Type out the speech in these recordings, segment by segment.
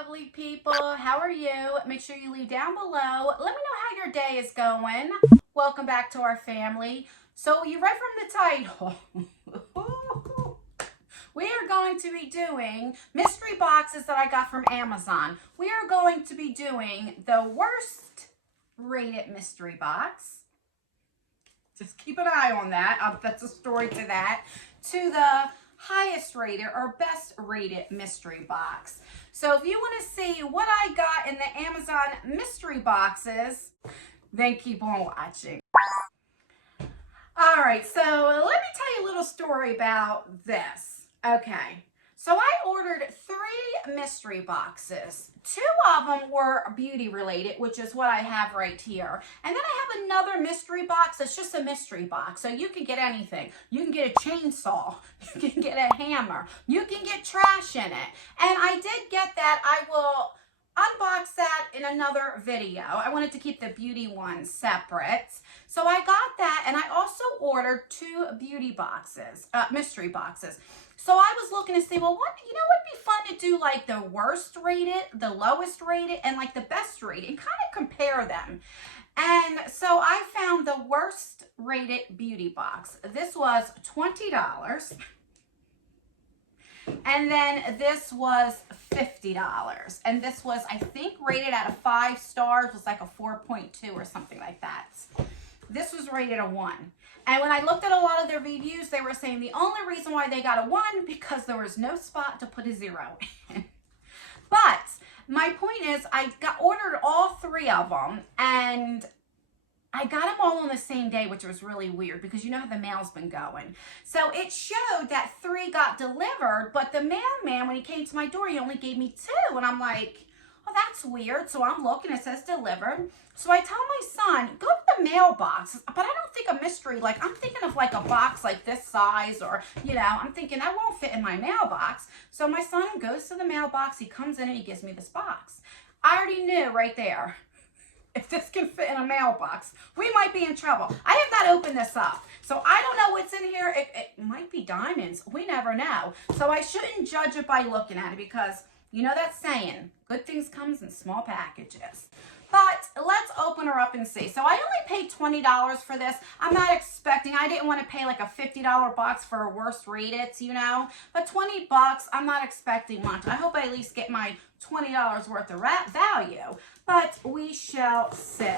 lovely people. How are you? Make sure you leave down below. Let me know how your day is going. Welcome back to our family. So you read from the title. We are going to be doing mystery boxes that I got from Amazon. We are going to be doing the worst rated mystery box. Just keep an eye on that. That's a story to that. To the highest rated or best rated mystery box. So if you want to see what I got in the Amazon mystery boxes, then keep on watching. All right, so let me tell you a little story about this. Okay, so I ordered 3 mystery boxes. 2 of them were beauty related, which is what I have right here. And then I have another mystery box that's just a mystery box. So you can get anything. You can get a chainsaw. You can get a hammer. You can get trash in it. And I did get that. I will unbox that in another video. I wanted to keep the beauty one separate. So I got that, and I also ordered 2 beauty boxes, mystery boxes. So I was looking to see, well, what, you know, it'd be fun to do like the worst rated, the lowest rated, and like the best rated, and kind of compare them. And so I found the worst rated beauty box. This was $20. And then this was $50. And this was, I think, rated out of 5 stars, was like a 4.2 or something like that. This was rated a 1. And when I looked at a lot of their reviews, they were saying the only reason why they got a 1 because there was no spot to put a 0 in. But my point is, I ordered all 3 of them, and I got them all on the same day, which was really weird because you know how the mail's been going. So it showed that 3 got delivered, but the mailman, when he came to my door, he only gave me 2. And I'm like, oh, that's weird. So I'm looking, it says delivered. So I tell my son, go to the mailbox. But I don't think a mystery, like I'm thinking of like a box like this size, or, you know, I'm thinking that won't fit in my mailbox. So my son goes to the mailbox, he comes in and he gives me this box. I already knew right there, if this can fit in a mailbox, we might be in trouble. I have not opened this up, so I don't know what's in here. It might be diamonds. We never know. So I shouldn't judge it by looking at it because, you know that saying, good things comes in small packages. But let's open her up and see. So I only paid $20 for this. I'm not expecting, I didn't want to pay like a $50 box for a worst rated, you know. But $20, I'm not expecting much. I hope I at least get my $20 worth of value. But we shall see.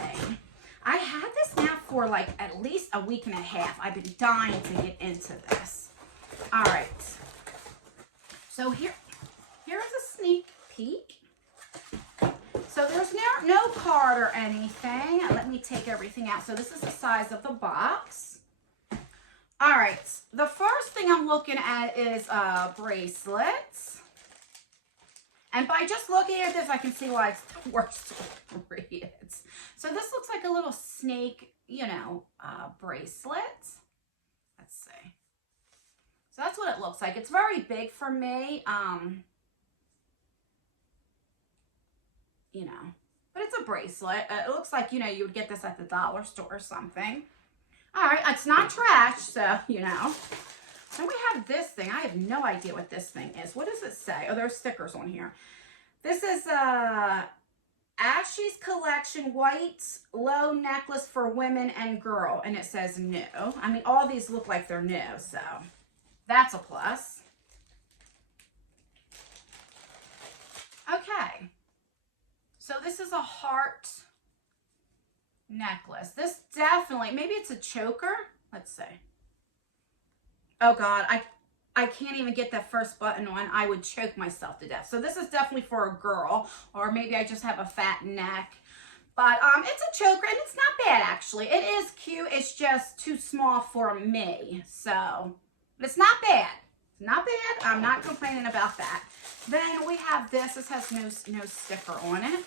I had this now for like at least a week and a half. I've been dying to get into this. All right. So here's a sneak peek. So there's no card or anything. Let me take everything out. So this is the size of the box. All right. The first thing I'm looking at is bracelets. And by just looking at this, I can see why it's the worst rated. So this looks like a little snake, you know, bracelet. Let's see. So that's what it looks like. It's very big for me. You know, but it's a bracelet. It looks like, you know, you would get this at the dollar store or something. All right, it's not trash, so, you know. Then we have this thing. I have no idea what this thing is. What does it say? Oh, there's stickers on here. This is Ashley's Collection White Low Necklace for Women and Girl, and it says new. I mean, all these look like they're new, so that's a plus. Okay. So this is a heart necklace. This definitely, maybe it's a choker. Let's see. Oh God, I can't even get that first button on. I would choke myself to death. So this is definitely for a girl, or maybe I just have a fat neck. But it's a choker, and it's not bad actually. It is cute. It's just too small for me. So, but it's not bad. Not bad. I'm not complaining about that. Then we have this. This has no sticker on it.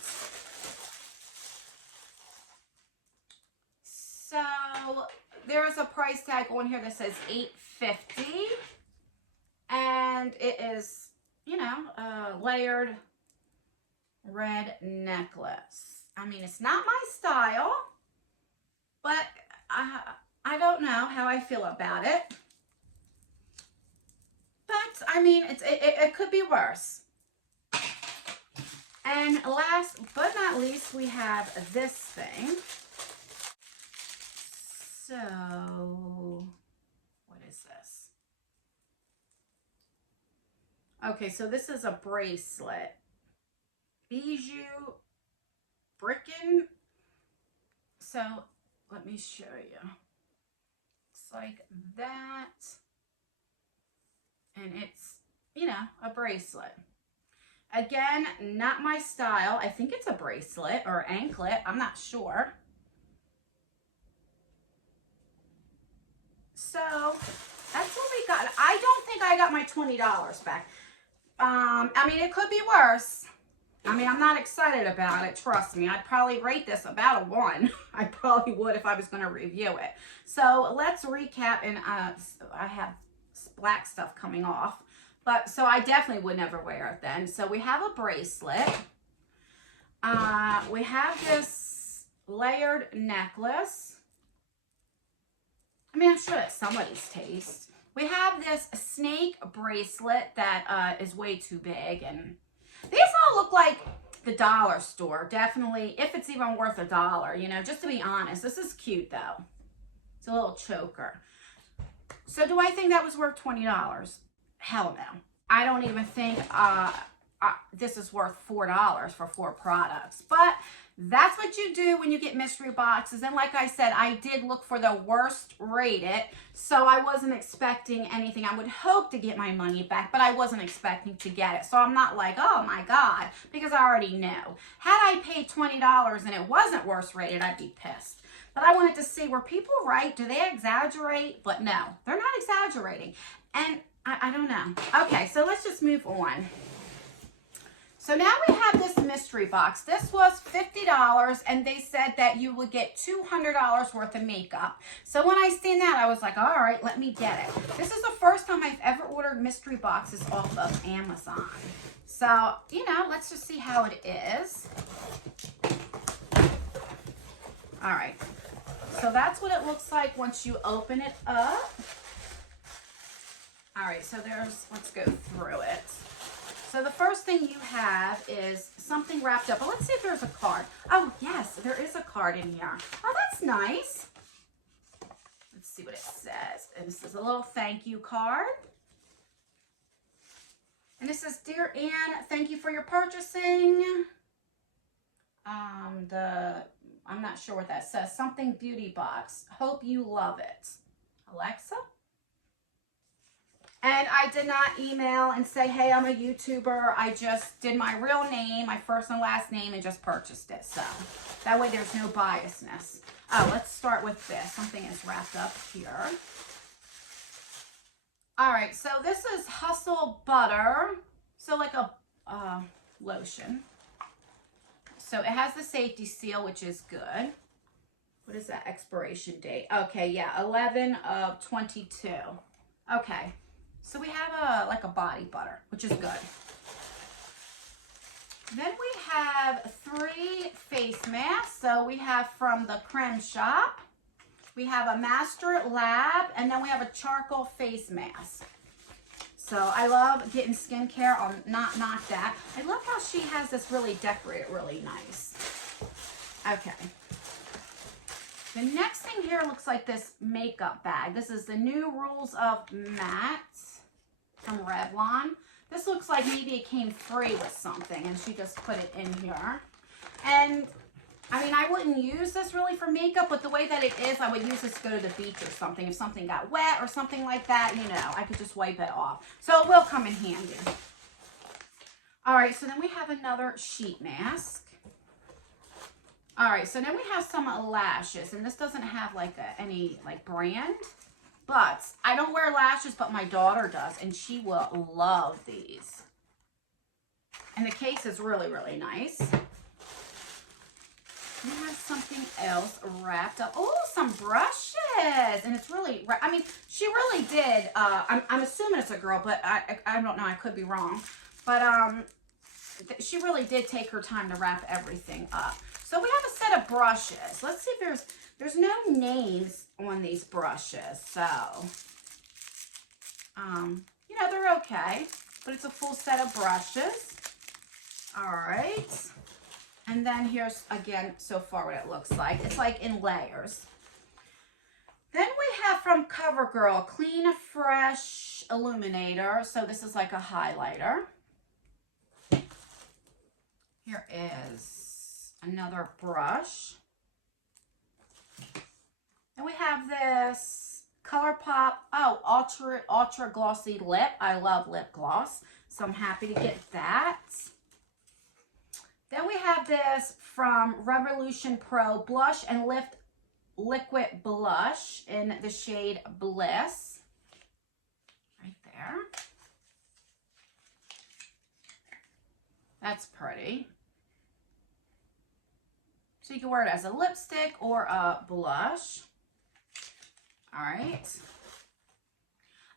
So there's a price tag on here that says $8.50, and it is, you know, a layered red necklace. I mean, it's not my style, but I don't know how I feel about it. But I mean, it could be worse. And last but not least, we have this thing. So, what is this? Okay, so this is a bracelet. Bijou Brickin. So, let me show you. Looks like that. And it's, you know, a bracelet. Again, not my style. I think it's a bracelet or anklet. I'm not sure. So that's what we got. I don't think I got my $20 back. I mean, it could be worse. I mean, I'm not excited about it. Trust me. I'd probably rate this about a 1. I probably would if I was going to review it. So let's recap. And I have black stuff coming off. But so I definitely would never wear it then. So we have a bracelet. We have this layered necklace. I mean, I'm sure that's somebody's taste. We have this snake bracelet that is way too big. And these all look like the dollar store. Definitely, if it's even worth $1, you know, just to be honest. This is cute, though. It's a little choker. So do I think that was worth $20? Hell no. I don't even think this is worth $4 for 4 products. But that's what you do when you get mystery boxes. And like I said, I did look for the worst rated. So I wasn't expecting anything. I would hope to get my money back, but I wasn't expecting to get it. So I'm not like, oh my God, because I already know. Had I paid $20 and it wasn't worst rated, I'd be pissed. But I wanted to see, were people right? Do they exaggerate? But no, they're not exaggerating. And I don't know. Okay, so let's just move on. So now we have this mystery box. This was $50, and they said that you would get $200 worth of makeup. So when I seen that, I was like, all right, let me get it. This is the first time I've ever ordered mystery boxes off of Amazon. So, you know, let's just see how it is. All right. So that's what it looks like once you open it up. All right, so let's go through it. So the first thing you have is something wrapped up. But let's see if there's a card. Oh, yes, there is a card in here. Oh, that's nice. Let's see what it says. And this is a little thank you card. And it says, Dear Anne, thank you for your purchasing. I'm not sure what that says. Something beauty box. Hope you love it. Alexa? And I did not email and say, hey, I'm a YouTuber. I just did my real name, my first and last name, and just purchased it. So that way there's no biasness. Oh, let's start with this. Something is wrapped up here. All right, so this is Hustle Butter. So like a lotion. So it has the safety seal, which is good. What is that expiration date? Okay, yeah, 11/22. Okay. So we have like a body butter, which is good. Then we have 3 face masks. So we have from the Creme Shop. We have a Master Lab, and then we have a charcoal face mask. So I love getting skincare. I'll not knock that. I love how she has this really decorated really nice. Okay. The next thing here looks like this makeup bag. This is the New Rules of Matte from Revlon. This looks like maybe it came free with something and she just put it in here. And I mean, I wouldn't use this really for makeup, but the way that it is, I would use this to go to the beach or something. If something got wet or something like that, you know, I could just wipe it off. So it will come in handy. All right, so then we have another sheet mask. All right, so then we have some lashes, and this doesn't have like any like brand, but I don't wear lashes, but my daughter does, and she will love these. And the case is really, really nice. We have something else wrapped up. Oh, some brushes, and it's really, I mean, she really did. I'm assuming it's a girl, but I don't know. I could be wrong, but she really did take her time to wrap everything up. So we have a set of brushes. Let's see if there's no names on these brushes. So, you know, they're okay, but it's a full set of brushes. All right. And then here's, again, so far what it looks like. It's like in layers. Then we have from Covergirl, Clean Fresh Illuminator. So this is like a highlighter. Here is another brush. And we have this ColourPop, ultra glossy lip. I love lip gloss, so I'm happy to get that. Then we have this from Revolution Pro Blush and Lift Liquid Blush in the shade Bliss. Right there. That's pretty. So you can wear it as a lipstick or a blush. All right.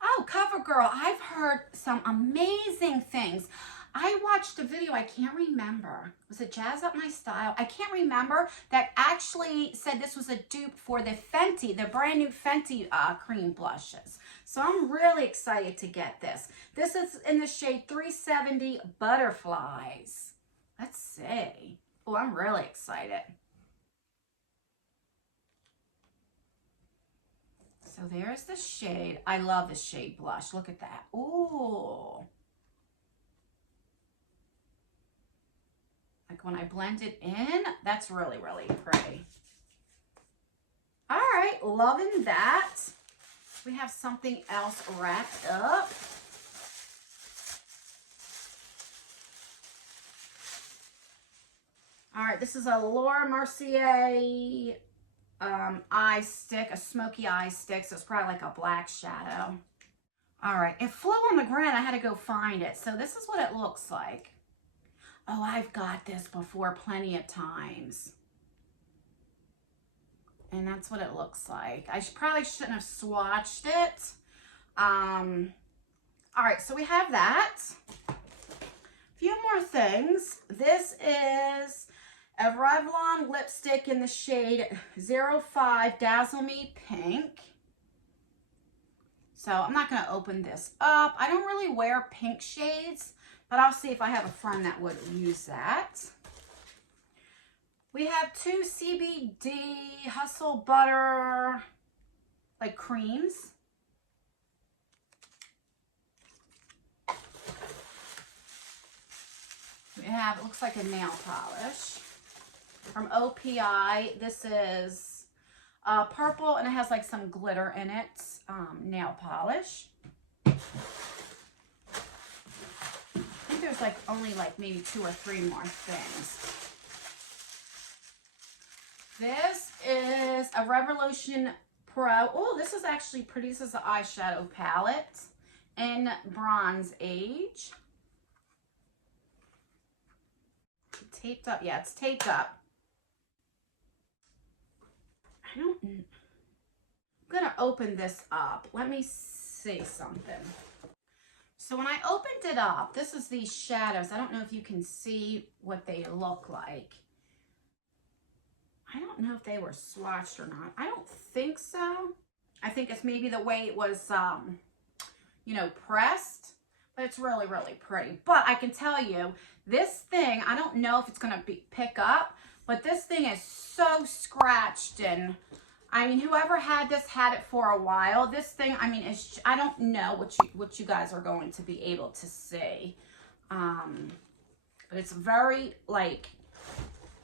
Oh, Covergirl, I've heard some amazing things. I watched a video, I can't remember. Was it Jazz Up My Style? I can't remember. That actually said this was a dupe for the Fenty, the brand new Fenty cream blushes. So I'm really excited to get this. This is in the shade 370 Butterflies. Let's see. Oh, I'm really excited. So there's the shade. I love this shade blush. Look at that. Ooh. Like when I blend it in, that's really, really pretty. All right, loving that. We have something else wrapped up. All right, this is a Laura Mercier eye stick, a smoky eye stick, so it's probably like a black shadow. All right, it flew on the ground. I had to go find it. So this is what it looks like. Oh, I've got this before plenty of times. And that's what it looks like. I probably shouldn't have swatched it. All right, so we have that. A few more things. This is a Revlon lipstick in the shade 05 Dazzle Me Pink. So I'm not going to open this up. I don't really wear pink shades, but I'll see if I have a friend that would use that. We have two CBD Hustle Butter, like creams. We have, it looks like a nail polish from OPI. This is purple and it has like some glitter in it. Nail polish. I think there's like only like maybe 2 or 3 more things. This is a Revolution Pro. Oh, this is actually pretty. This is an eyeshadow palette in Bronze Age. Taped up. Yeah, it's taped up. I'm gonna open this up. Let me see something. So when I opened it up, this is these shadows. I don't know if you can see what they look like. I don't know if they were swatched or not. I don't think so. I think it's maybe the way it was, you know, pressed. But it's really, really pretty. But I can tell you, this thing, I don't know if it's going to pick up, but this thing is so scratched. And, I mean, whoever had this had it for a while. This thing, I mean, it's, I don't know what you guys are going to be able to see. But it's very, like,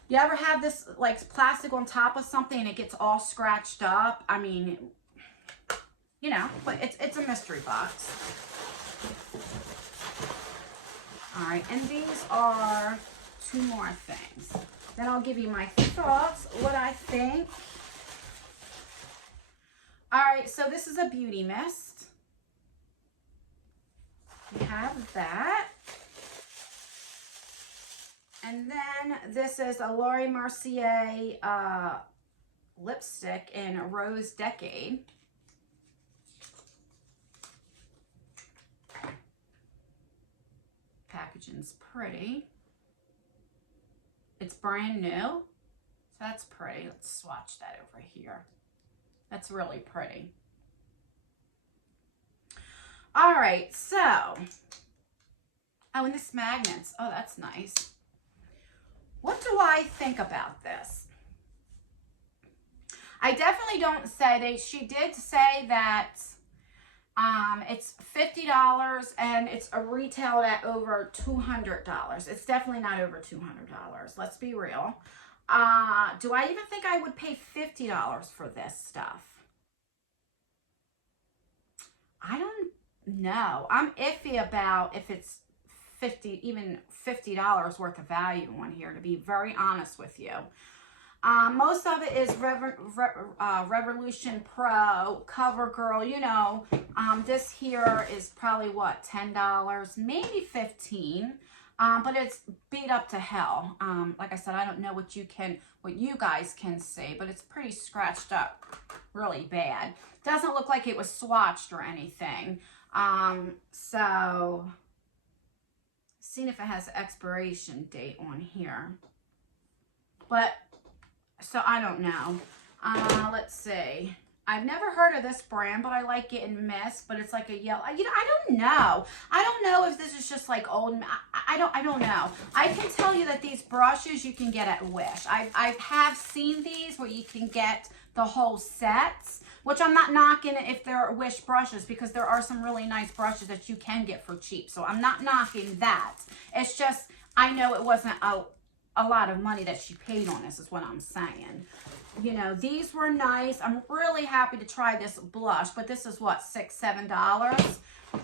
you ever have this, like, plastic on top of something and it gets all scratched up? I mean, you know, but it's a mystery box. All right, and these are 2 more things. Then I'll give you my thoughts, what I think. All right, so this is a beauty mist. We have that. And then this is a Laura Mercier lipstick in Rose Decade. Packaging's pretty. It's brand new. So that's pretty. Let's swatch that over here. That's really pretty. All right, so. Oh, and this magnets. Oh, that's nice. What do I think about this? I definitely don't say she did say that it's $50 and it's retailed at over $200. It's definitely not over $200. Let's be real. Do I even think I would pay $50 for this stuff? I don't know. I'm iffy about if it's even $50 worth of value on here, to be very honest with you. Most of it is Revolution Pro, Covergirl, you know. This here is probably what, $10, maybe $15. But it's beat up to hell. Like I said, I don't know what you guys can see, but it's pretty scratched up really bad. Doesn't look like it was swatched or anything. So seeing if it has expiration date on here. But so I don't know. Let's see. I've never heard of this brand, but I like it in mist, but it's like a yellow. You know, I don't know. I don't know if this is just like old. I don't know. I can tell you that these brushes you can get at Wish. I have seen these where you can get the whole sets, which I'm not knocking if they're Wish brushes, because there are some really nice brushes that you can get for cheap. So I'm not knocking that. It's just, I know it wasn't a lot of money that she paid on this, is what I'm saying. You know, these were nice. I'm really happy to try this blush, but this is what, $6, $7?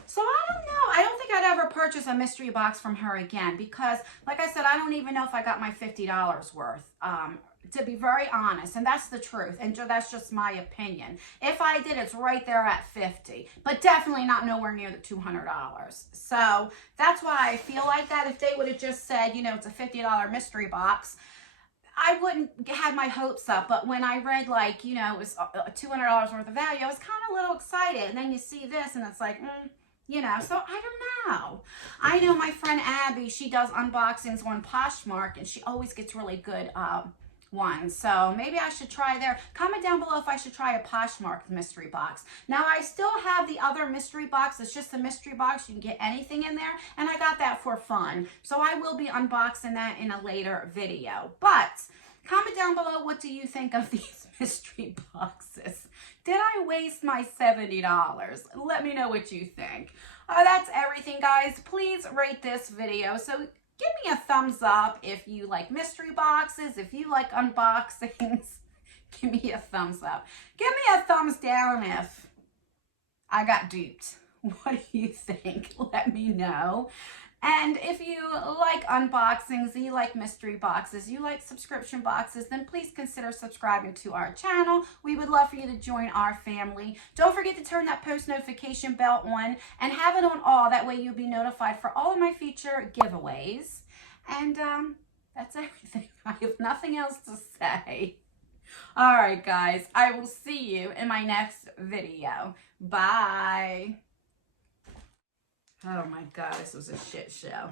So I don't know. I don't think I'd ever purchase a mystery box from her again, because like I said, I don't even know if I got my $50 worth, to be very honest, and that's the truth, and that's just my opinion. If I did, it's right there at $50, but definitely not nowhere near the $200. So that's why I feel like that. If they would have just said, you know, it's a $50 mystery box, I wouldn't have my hopes up. But when I read, like, you know, it was $200 worth of value, I was kind of a little excited. And then you see this and it's like, you know, so I don't know. I know my friend Abby, she does unboxings on Poshmark, and she always gets really good ones. So maybe I should try there. Comment down below if I should try a Poshmark mystery box. Now, I still have the other mystery box. It's just a mystery box. You can get anything in there, and I got that for fun. So I will be unboxing that in a later video. But comment down below, what do you think of these mystery boxes? Did I waste my $70? Let me know what you think. That's everything, guys. Please rate this video. So give me a thumbs up if you like mystery boxes. If you like unboxings, give me a thumbs up. Give me a thumbs down if I got duped. What do you think? Let me know. And if you like unboxings, you like mystery boxes, you like subscription boxes, then please consider subscribing to our channel. We would love for you to join our family. Don't forget to turn that post notification bell on and have it on all. That way you'll be notified for all of my future giveaways. And that's everything. I have nothing else to say. All right, guys. I will see you in my next video. Bye. Oh my God, this was a shit show.